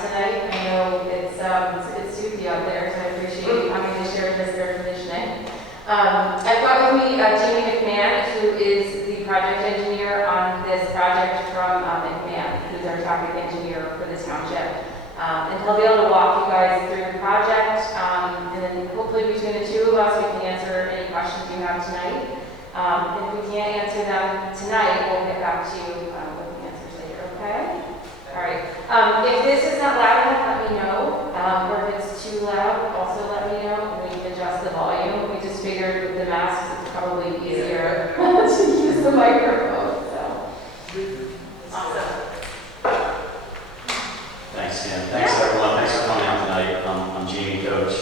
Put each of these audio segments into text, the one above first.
tonight. I know it's a bit soupy out there, so I appreciate you coming to share this air conditioning. I've got with me Jamie McMahon, who is the project engineer on this project from McMahon, who's our traffic engineer for this township. And he'll be able to walk you guys through the project, and then hopefully between the two of us, we can answer any questions you have tonight. If we can't answer them tonight, we'll get back to you with the answers later, okay? All right. If this is not loud enough, let me know. Or if it's too loud, also let me know. We can adjust the volume. We just figured with the masks, it's probably easier to use the microphone. So, awesome. Thanks, Kim. Thanks, everyone. Thanks for coming out tonight. I'm Jamie Coach.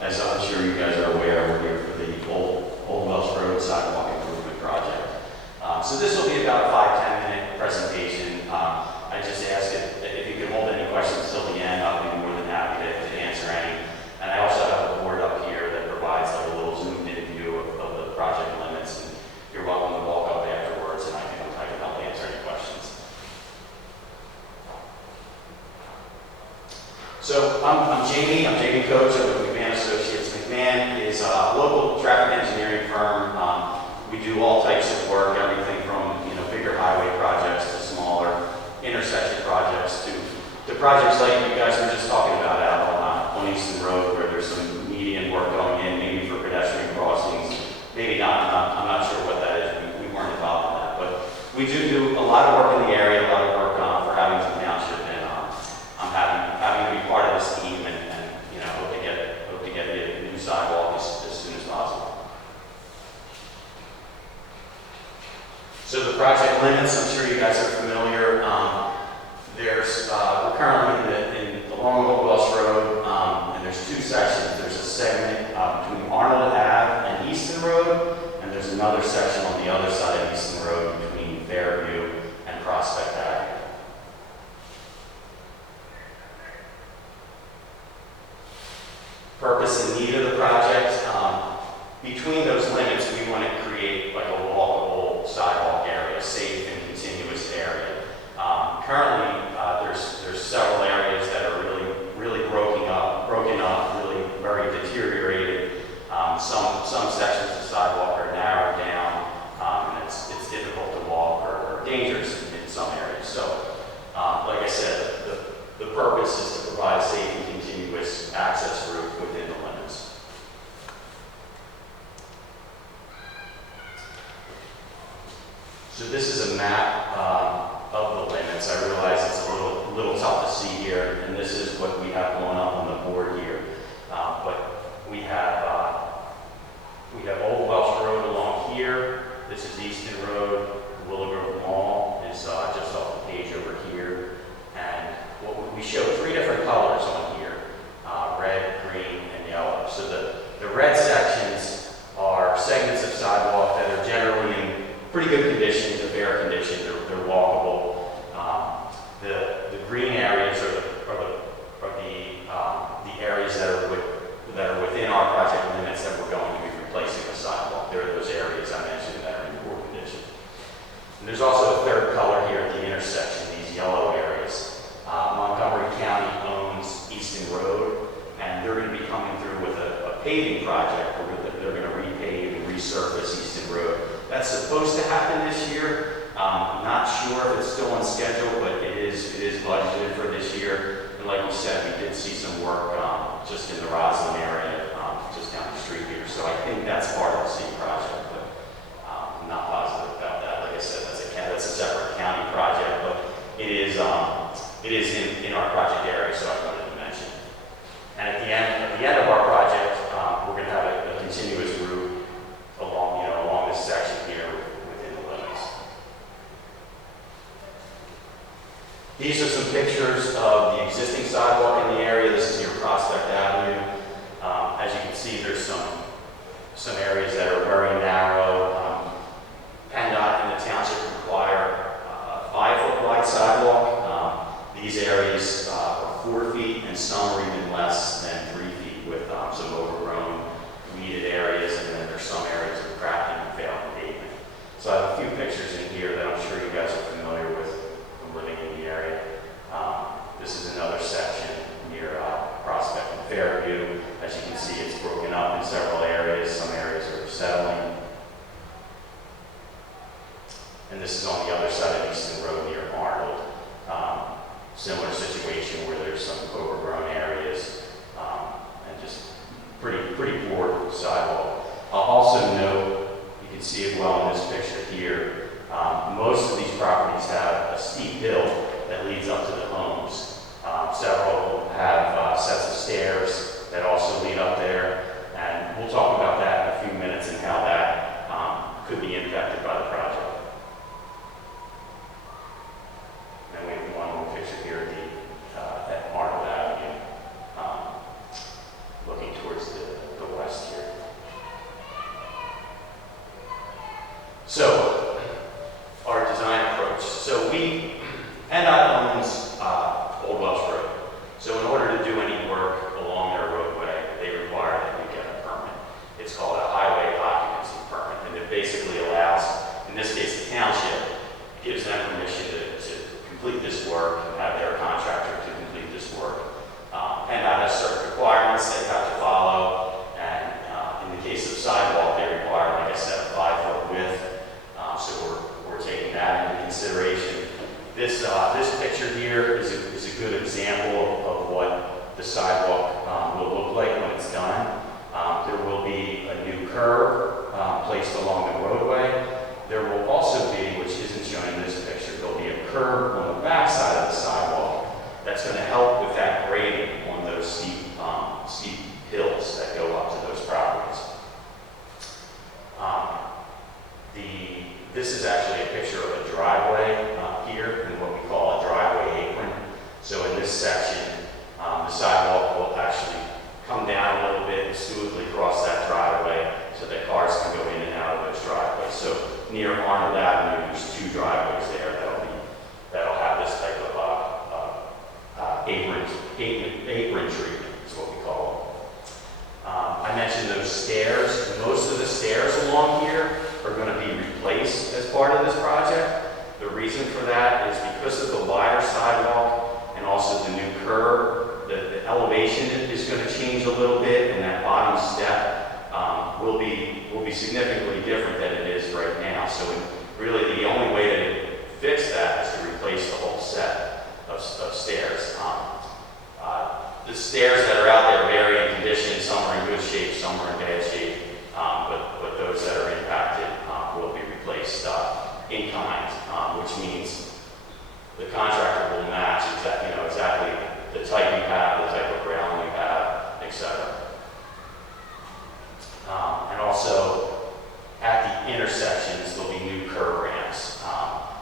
As I'm sure you guys are aware, we're here for the Old Welsh Road Sidewalk Improvement Project. So this will be about a 5-10 minute presentation. I just ask if you can hold any questions till the end. I'll be more than happy to answer any. And I also have a board up here that provides like a little zoomed-in view of the project limits. And you're welcome to walk up afterwards, and I can help answer any questions. So I'm Jamie. I'm Jamie Coach. I'm with McMahon Associates. McMahon is a local traffic engineering firm. We do all types of work, everything from bigger highway projects to smaller intersection projects to projects like you guys were just talking about out on Easton Road, where there's some median work going in, maybe for pedestrian crossings. Maybe not. I'm not sure what that is. We weren't involved in that, but we do a lot of work in the area, a lot of work for Abington Township, and I'm happy to be part of this team, and hope to get the new sidewalk as soon as possible. So the project limits, I'm sure you guys are familiar. We're currently along Old Welsh Road, and there's two sections. There's a segment between Arnold Ave and Easton Road, and there's another section on the other side of Easton Road between Fairview and Prospect Avenue. Purpose and need of the project, between those limits, we want to create like a walkable sidewalk area, safe and continuous area. Currently, there's several areas that are really broken up, really very deteriorated. Some sections of sidewalk are narrowed down, and it's difficult to walk or dangerous in some areas. So, like I said, the purpose is to provide safe and continuous access route within the limits. So this is a map of the limits. I realize it's a little tough to see here, and this is what we have going up on the board here. But we have Old Welsh Road along here. This is Easton Road. Willow Grove Mall is just off the page over here. And we show three different colors on here: red, green, and yellow. So the red sections are segments of sidewalk that are generally in pretty good condition to fair condition. They're walkable. The green areas are the areas that are within our project limits that we're going to be replacing the sidewalk. There are those areas I mentioned that are in poor condition. And there's also a third color here at the intersection, these yellow areas. Montgomery County owns Easton Road, and they're going to be coming through with a paving project where they're going to repave and resurface Easton Road. That's supposed to happen this year. I'm not sure if it's still on schedule, but it is budgeted for this year. And like you said, we did see some work just in the Roslyn area, just down the street here. So I think that's part of the same project, but I'm not positive about that. Like I said, that's a separate county project, but it is in our project area, so I wanted to mention. And at the end of our project, we're going to have a continuous route along this section here within the limits. These are some pictures of the existing sidewalk in the area. This is near Prospect Avenue. As you can see, there's some areas that are very narrow. PennDOT and the township require a 5-foot wide sidewalk. These areas are 4 feet, and some are even less than 3 feet with some overgrown, weeded areas, and then there's some areas of cracking and failing pavement. So I have a few pictures in here that I'm sure you guys are familiar with from living in the area. This is another section near Prospect and Fairview. As you can see, it's broken up in several areas. Some areas are settling. And this is on the other side of Easton Road near Arnold. Similar situation where there's some overgrown areas and just pretty poor sidewalk. I'll also note, you can see it well in this picture here, most of these properties have a steep hill that leads up to the homes. Several have sets of stairs that also lead up there, and we'll talk about that in a few minutes and how that could be impacted by the project. And we have one more picture here at Arnold Avenue, looking towards the west here. So, our design approach. So PennDOT owns Old Welsh Road. So in order to do any work along their roadway, they require that we get a permit. It's called a highway occupancy permit, and it basically allows, in this case the township, gives them permission to complete this work and have their contractor to complete this work. PennDOT has certain requirements they have to follow, and in the case of sidewalk, they require, like I said, a 5-foot width. So we're taking that into consideration. This picture here is a good example of what the sidewalk will look like when it's done. There will be a new curb placed along the roadway. There will also be, which isn't shown in this picture, there'll be a curb on the back side of the sidewalk that's going to help with that grading on those steep hills that go up to those properties. This is actually a picture of a driveway here, and what we call a driveway apron. So in this section, the sidewalk will actually come down a little bit and smoothly cross that driveway so that cars can go in and out of those driveways. So near Arnold Avenue, there's 2 driveways there that'll have this type of apron treatment is what we call them. I mentioned those stairs. Most of the stairs along here are going to be replaced as part of this project. The reason for that is because of the wider sidewalk and also the new curb, the elevation is going to change a little bit, and that bottom step will be significantly different than it is right now. So really the only way to fix that is to replace the whole set of stairs. The stairs that are out there vary in condition. Some are in good shape, some are in bad shape, but those that are impacted will be replaced in kind, which means the contractor will match exactly the type you have, the type of railing you have, etc. And also at the intersections, there'll be new curb ramps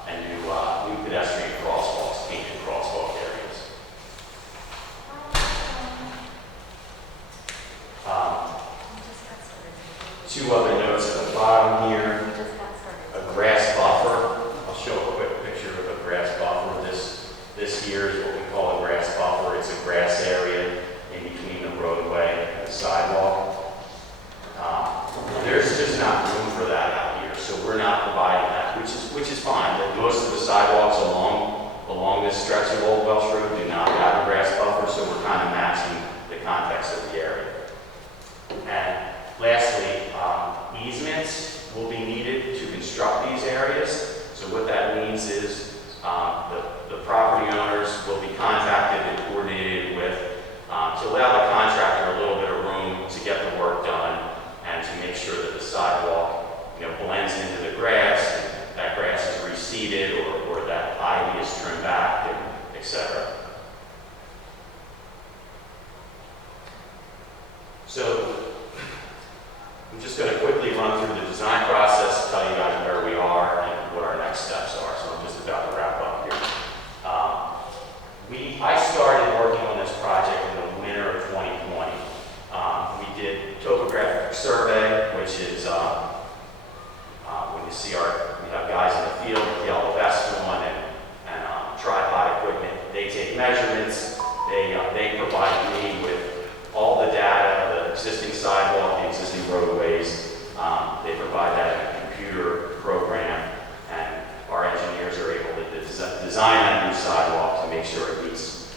and new pedestrian crosswalks, painted crosswalk areas. 2 other notes at the bottom here. A grass buffer. I'll show a quick picture of a grass buffer. This here is what we call a grass buffer. It's a grass area in between the roadway and the sidewalk. There's just not room for that out here, so we're not providing that, which is fine. But most of the sidewalks along this stretch of Old Welsh Road do not have a grass buffer, so we're kind of matching the context of the area. And lastly, easements will be needed to construct these areas. So what that means is the property owners will be contacted and coordinated with to allow the contractor a little bit of room to get the work done and to make sure that the sidewalk blends into the grass, and that grass is reseeded or that ivy is trimmed back, and etc. So I'm just going to quickly run through the design process, tell you guys where we are and what our next steps are. So I'm just about to wrap up here. I started working on this project in the winter of 2020. We did topographic survey, which is when you see we have guys in the field with yellow vests on and tripod equipment. They take measurements. They provide me with all the data, the existing sidewalk, the existing roadways. They provide that in a computer program, and our engineers are able to design that new sidewalk to make sure it meets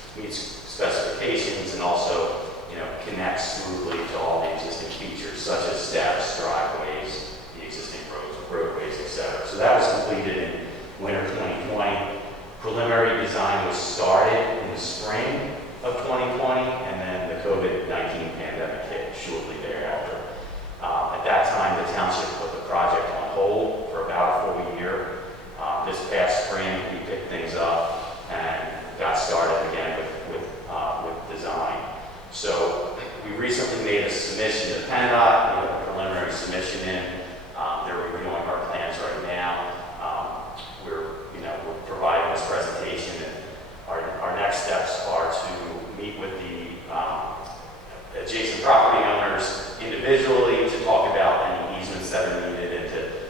adjacent property owners individually to talk about any easements that are needed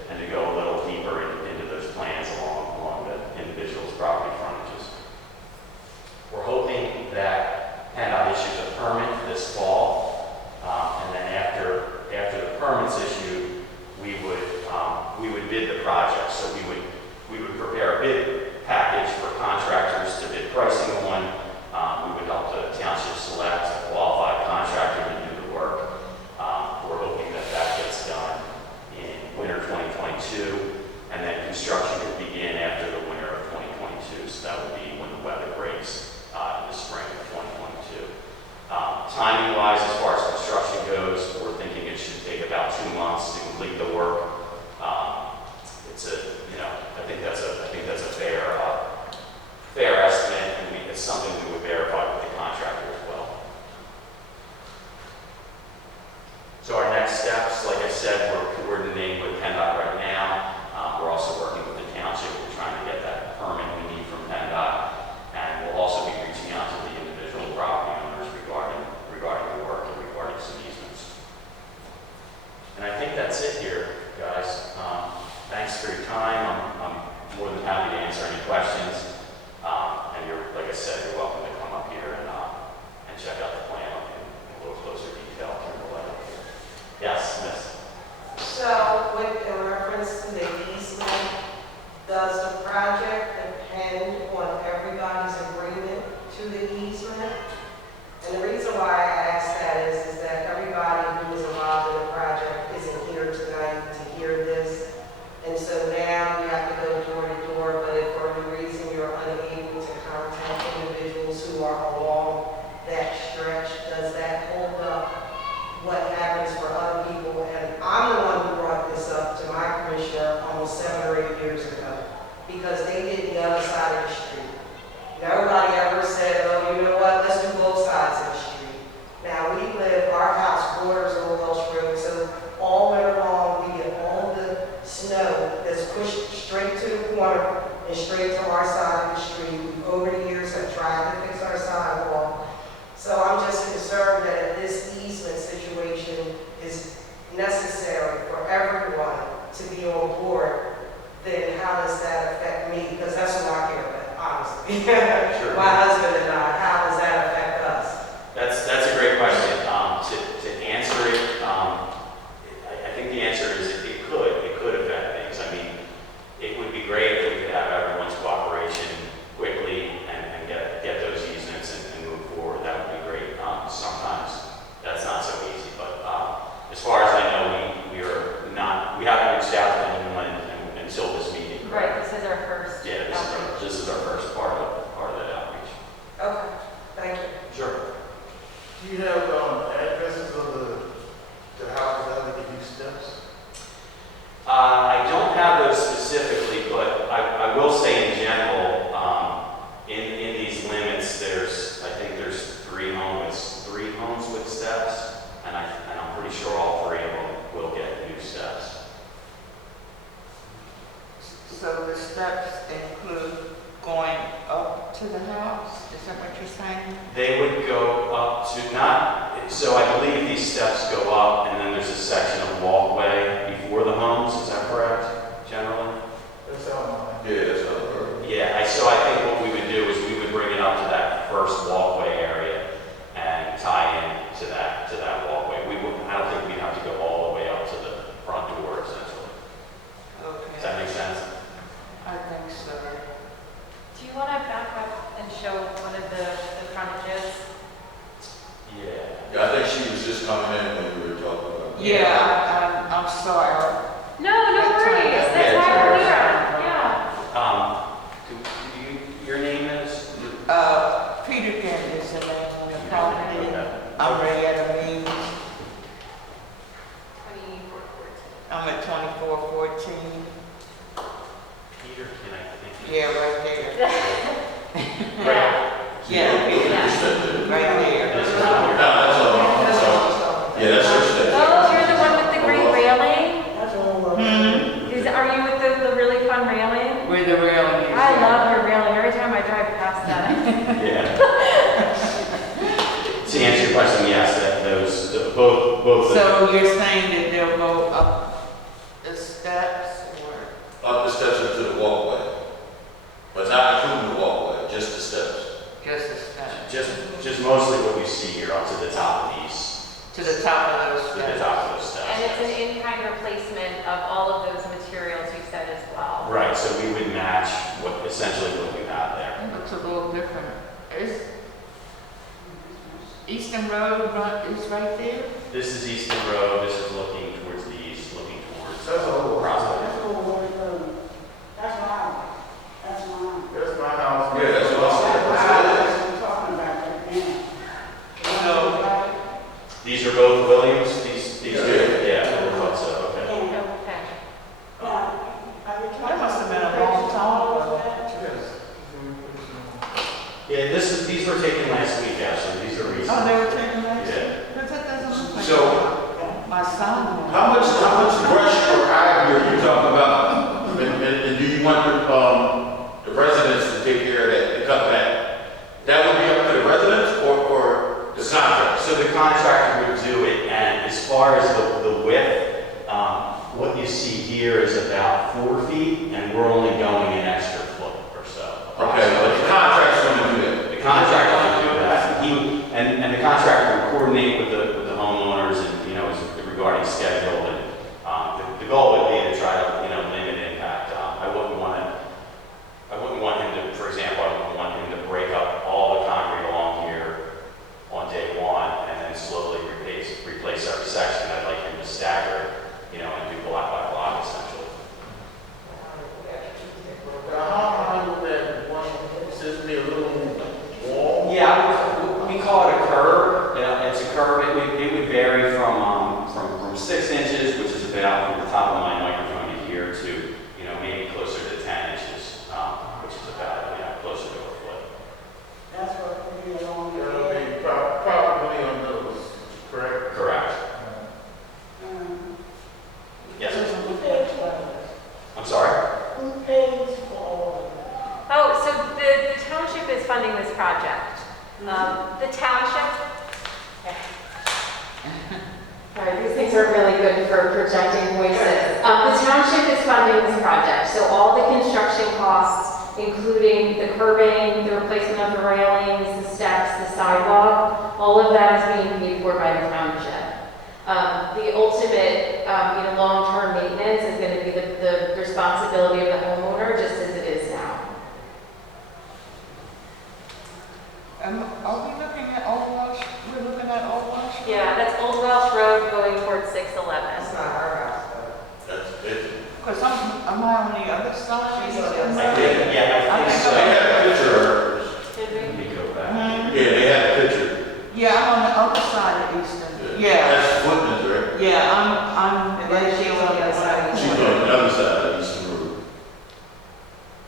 and to go a little deeper into those plans along the individual's property frontages. We're hoping that PennDOT issues a permit this fall, and then after the permit's issued, we would bid the project. So we would prepare a bid package for contractors to bid pricing on. We would help the township select a qualified contractor to do the work. We're hoping that that gets done in winter 2022, and then construction could begin after the winter of 2022. So that would be when the weather breaks in the spring of 2022. Timing-wise, as far as construction goes, we're thinking it should take about 2 months to complete the work. I think that's a fair estimate, and it's something we would verify with the contractor as well. So our next steps, like I said, we're coordinating with PennDOT right now. We're also working with the township. We're trying to get that permit we need from PennDOT, and we'll also be reaching out to the individual property owners regarding the work and regarding some easements. And I think that's it here, guys. Thanks for your time. I'm more than happy to answer any questions. And like I said, you're welcome to come up here and check out the plan in a little closer detail through the letter. Yes, Miss. So, in reference to the easement, does the project depend on everybody's agreement to the easement? And the reason why I ask that is that everybody who is involved in the project isn't here tonight to hear this. And so now you have to go door to door, but if for any reason you're unable to contact individuals who are along that stretch, does that hold up what happens for other people? And I'm the one who brought this up to my commissioner almost 7 or 8 years ago, because they did the other side of the street. Nobody ever said, oh, you know what, let's do both sides of the street. Now our house borders on Welsh Road, so all winter long we get all the snow that's pushed straight to the corner and straight to our side of the street. We, over the years, have tried to fix our sidewalk. So I'm just concerned that if this easement situation is necessary for everyone to be on board, then how does that affect me? Because that's what I care about, honestly. Sure. My husband and I, how does that affect us? That's a great question. To answer it, I think the answer is it could affect things. I mean, it would be great if we could have everyone's cooperation quickly and get those easements and move forward. That would be great. Sometimes that's not so easy, but as far as I know, we haven't reached out to anyone until this meeting. Right, this is our first. Yeah, this is our first part of that outreach. Okay, thank you. Sure. Do you have addresses of the houses that would give you steps? I don't have those specifically, but I will say in general, in these limits, I think there's three homes with steps, and I'm pretty sure all 3 of them will get new steps. So the steps include going up to the house? Is that what you're saying? They would go up to so I believe these steps go up, and then there's a section of walkway before the homes. Is that correct, generally? That's how mine. Yeah, that's not perfect. Yeah, so I think what we would do is we would bring it up to that first walkway area and tie in to that walkway. I don't think we'd have to go all the way up to the front door, essentially. Okay. Does that make sense? I think so. Do you want to back up and show one of the frontages? Yeah. Yeah, I think she was just coming in when we were talking about. Yeah, I'm sorry. No worries. That's why we're here. Yeah. Your name is? Peterkin is the name of the property. Okay. I'm Marietta Means. 2414. I'm at 2414. Peter, can I think? Yeah, right there. Right. Yeah, Yeah. right there. This is not your- No, that's all. Yeah, that's her step. Oh, you're the one with the great railing? That's all. Are you with the really fun railing? Where the railing is. I love your railing. Every time I drive past that. Yeah. To answer your question, yes, that those So you're saying that they'll go up the steps or up the steps into the walkway, but not including the walkway, just the steps. just the steps? Just mostly what you see here up to the top of these, To the top of those to the steps? top of those steps. And it's an yes. in-kind replacement of all of those materials you said as well. Right, so we would match essentially what you have there. It looks a little different. Is Eastern Road is right there? This is Easton Road, this is looking towards the east, looking towards That's all. Prospect. That's mine. That's mine. That's my house. Yeah, that's what I'm saying. That's what I'm talking about right now. So, these are both Williams, these Yeah. two? Yeah, I thought so, okay. Okay. That must have been a long time ago. Yes. Yeah, these were taken last week, actually, these are recent. Oh, they were taking that? Yeah. But that doesn't look like So, my son. how much brush or ivy are you talking about? And do you want the residents to take care of that, to cut back? That would be up to the residents or the contractor? So the contractor would do it, and as far as the width, what you see here is about 4 feet, and we're only going an extra foot or so. Okay, but the contractor's gonna do that. The contractor can do that, and the contractor will coordinate with the homeowners and, you know, regarding schedule, and the goal would be to try to, you know, limit impact. I wouldn't want him to, for example, I wouldn't want him to break up all the concrete along here on day one and then slowly replace every section. I'd like him to stagger it, you know, and do block by block essentially. Now, how high would that one, just be a little wall? Yeah, we call it a curve. It's a curve. It would vary from 6 inches, which is about from the top of my microphone to here, to, you know, maybe closer to 10 inches, which is about, you know, closer to a foot. That's what we do along the That'll way. be probably on those, correct? Correct. Yes, sir. Who pays for it? I'm sorry. Who pays for all of that? Oh, so the township is funding this project. The township. All right, these things are really good for projecting voices. The township is funding this project, so all the construction costs, including the curbing, the replacement of the railings, the steps, the sidewalk, all of that is being paid for by the township. The ultimate, long-term maintenance is going to be the responsibility of the homeowner, just as it is now. Are we looking at Old Welsh? We're looking at Old Welsh? Yeah, that's Old Welsh Road going towards 611. That's not our house, though. That's it. Because am I on the other side? She's on the other I did, yeah, I think They so. had a picture of hers. Did we? Let me go back. Mhm. Yeah, they had a picture. Yeah, I'm on the other side of Eastern. Yeah, That's Footman's, right? yeah, I'm right here on the other side. She's on the other side of Eastern Road.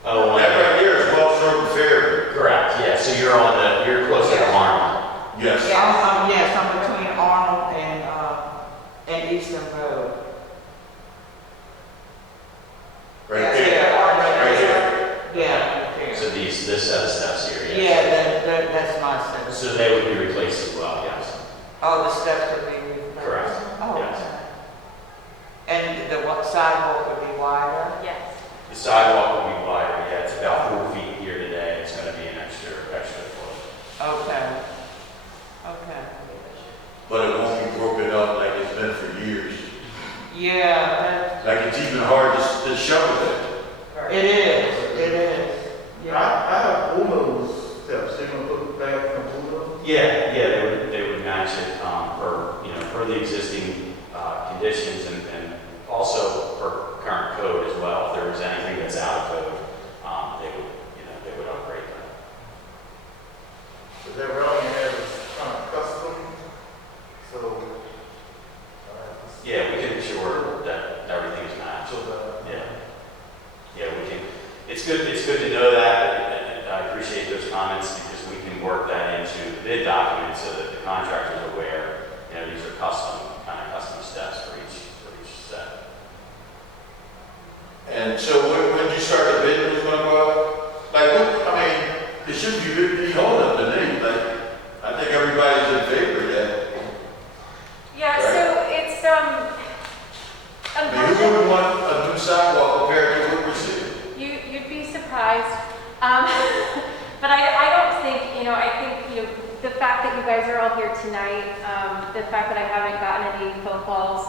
Oh, That right there is Welsh Road Fair. correct, yeah, so you're closer to Arnold. Yes. Yes, I'm between Arnold and Eastern Road. Right Yeah, there. yeah, Right there. Yeah. So this set of steps here, yes. Yeah, that's my set. So they would be replaced as well, yes. Oh, the steps would be replaced? Correct. Oh, Yes. okay. And the sidewalk would be wider? Yes. The sidewalk will be wider, yeah, it's about 4 feet here today, it's gonna be an extra foot. Okay. Okay. But it won't be broken up like it's been for years. Yeah, Like it's even hard to shovel it. it is, it is. I Yeah. have bulldoze steps, they're gonna put back in the bulldoze? Yeah, they would match it, per the existing, conditions and also per current code as well. If there was anything that's out of code, they would upgrade that. But that railing has kind of custom, so. Yeah, we can ensure that everything is matched. So the, Yeah, we can, it's good to know that, and I appreciate those comments because we can work that into the bid document so that the contractor is aware, these are custom steps for each set. And so when you start the bid, who's gonna go out? Like, it should be hold up the name, like, I think everybody's in favor of that. Yeah, Right. so You'd be surprised. Um, but I don't think, I think, the fact that you guys are all here tonight, the fact that I haven't gotten any phone calls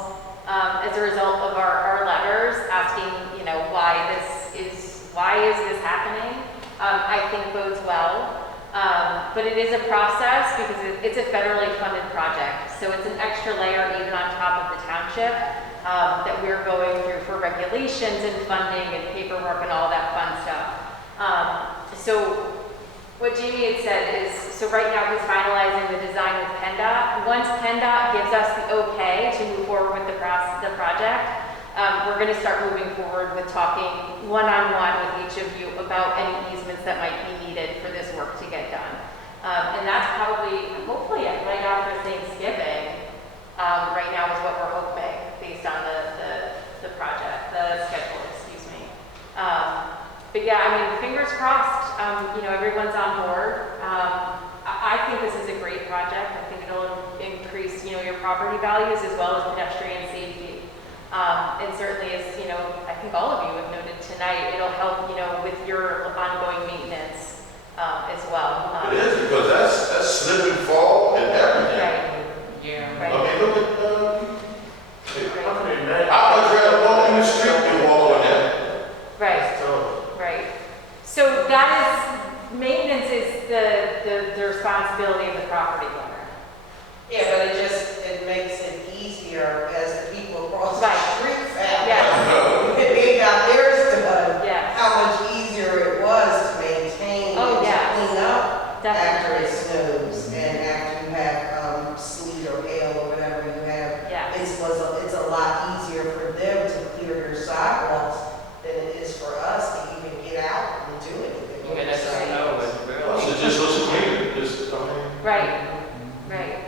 as a result of our letters asking, why is this happening, I think bodes well. But it is a process because it's a federally funded project. So it's an extra layer even on top of the township that we're going through for regulations and funding and paperwork and all that fun stuff. So what Jamie had said is, so right now he's finalizing the design with PennDOT. Once PennDOT gives us the okay to move forward with the project, we're going to start moving forward with talking one-on-one with each of you about any easements that might be needed for this work to get done. And that's probably, hopefully, right after Thanksgiving, right now is what we're hoping based on the project, the schedule, excuse me. But yeah, I mean, fingers crossed, everyone's on board. I think this is a great project. I think it'll increase, your property values as well as pedestrian safety. And certainly as, I think all of you have noted tonight, it'll help, with your ongoing maintenance as well. It is, because that's slip and fall and everything. Right, Yeah. right. I mean, look at, How can you imagine? I would rather walk in the street than walk on that. Right. So, Right. So that is, maintenance is the responsibility of the property owner. Yeah, but it makes it easier as the people across the Right. street found. Yes. If they got theirs done, Yes. how much easier it was to maintain Oh, and yes. to clean up after it Definitely. snows and after you have sleet or hail or whatever you have. Yes. It's a lot easier for them to clear your sidewalks than it is for us to even get out and do anything. Yeah, that's what I know, it's Well, really. so just looks clean, Right. Right.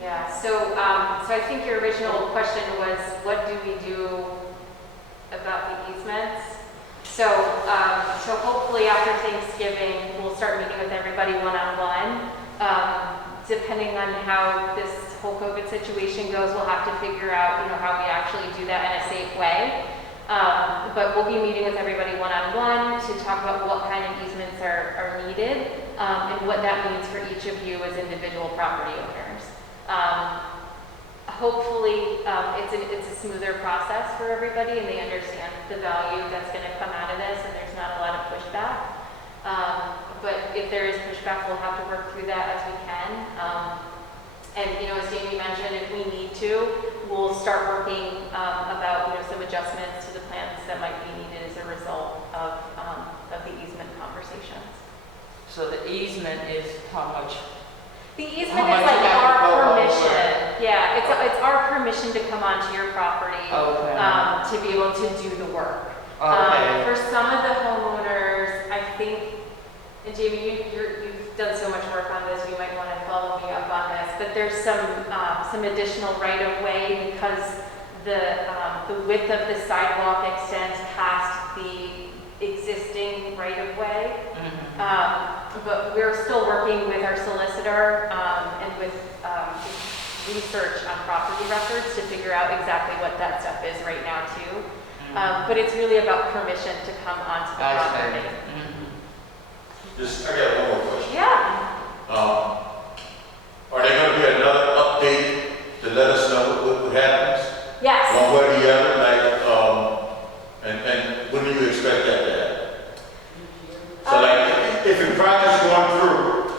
Yeah. So I think your original question was, what do we do about the easements? So hopefully after Thanksgiving, we'll start meeting with everybody one-on-one. Depending on how this whole COVID situation goes, we'll have to figure out, how we actually do that in a safe way. But we'll be meeting with everybody one-on-one to talk about what kind of easements are needed and what that means for each of you as individual property owners. Hopefully, it's a smoother process for everybody and they understand the value that's going to come out of this and there's not a lot of pushback. But if there is pushback, we'll have to work through that as we can. And, as Jamie mentioned, if we need to, we'll start working about, some adjustments to the plans that might be needed as a result of the easement conversations. So the easement is how much? The How easement much is like you have to go our over? permission. Yeah, it's our permission to come onto your property Okay. to be able to do the work. Okay. For some of the homeowners, I think, and Jamie, you've done so much work on this, you might want to follow me up on this, but there's some additional right-of-way because the width of the sidewalk extends past the existing right-of-way. But we're still working with our solicitor and with research on property records to figure out exactly what that stuff is right now too. But it's really about permission to come onto the property. I got one more question. Yeah. Are there going to be another update to let us know what happens? Yes. One way or the other, and when do you expect that to happen? So if your project's going through,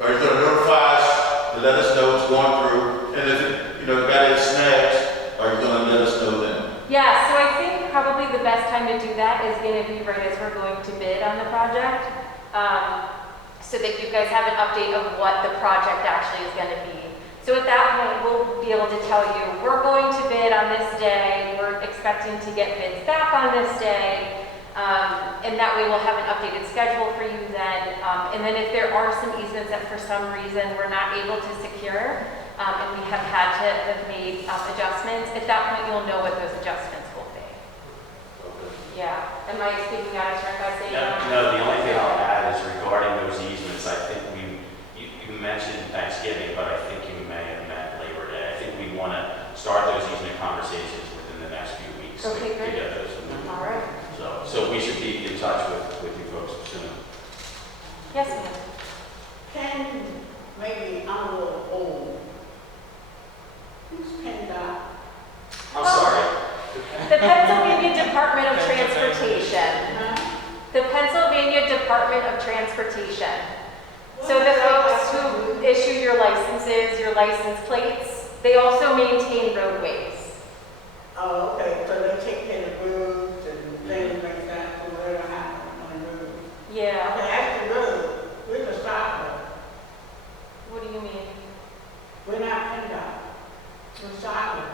are you going to notify us to let us know it's going through? And if it, got any snags, are you going to let us know then? Yeah, so I think probably the best time to do that is going to be right as we're going to bid on the project, so that you guys have an update of what the project actually is going to be. So at that point, we'll be able to tell you, we're going to bid on this day, we're expecting to get bids back on this day, and that way we'll have an updated schedule for you then. And then if there are some easements that for some reason we're not able to secure, and we have had to have made adjustments, at that point you'll know what those adjustments will be. Yeah. Am I speaking out of turn by saying that? No, the only thing I'll add is regarding those easements, I think you mentioned Thanksgiving, but I think you may have meant Labor Day. I think we want to start those easement conversations within the next few weeks Okay, to great. get those moving. All right. So we should be, touch with you folks soon. Yes, ma'am. Can, maybe I'm a little old. Who's PennDOT? I'm sorry. The Pennsylvania Department of Transportation. Huh? The Pennsylvania Department of Transportation. So the folks who issue your licenses, your license plates, they also maintain roadways. Oh, okay, so they take care of roads and things like that, so whatever happens on the road. Yeah. Okay, that's the road, we're the sidewalk. What do you mean? We're not PennDOT, we're sidewalk.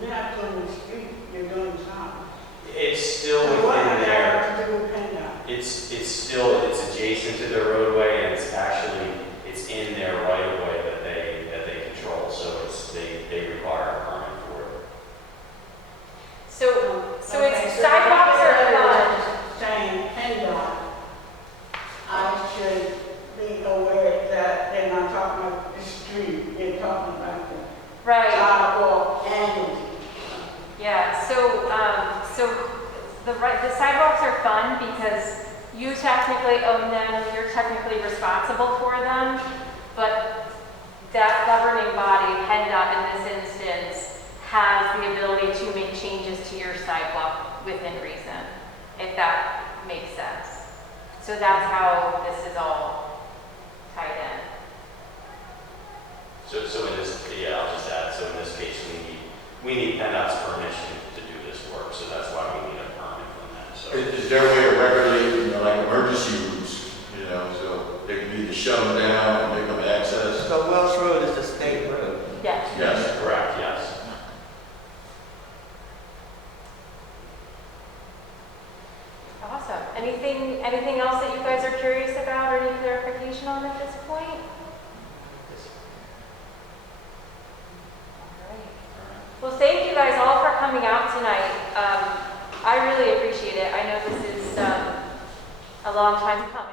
You're not doing the street, you're doing sidewalk. It's still So what within does there. that have to do with PennDOT? It's adjacent to the roadway, and it's in their right of way that they control, so they require a permit for it. So Okay, it's so sidewalks are if fun. I'm saying PennDOT, I should be aware that they're not talking about the street, they're talking about the Right. sidewalk and. Yeah. So the sidewalks are fun because you technically own them, you're technically responsible for them, but that governing body, PennDOT in this instance, has the ability to make changes to your sidewalk within reason, if that makes sense. So that's how this is all tied in. So in this, I'll just add, so in this case, we need PennDOT's permission to do this work, so that's why we need a permit from them, so. Is there a way to regulate, like emergency routes, so they can either shut them down or make them access? So Welsh Road is a state road. Yeah. Yes. Correct, yes. Awesome. Anything else that you guys are curious about or any clarification on at this point? All right. Well, thank you guys all for coming out tonight. I really appreciate it. I know this is a long time coming.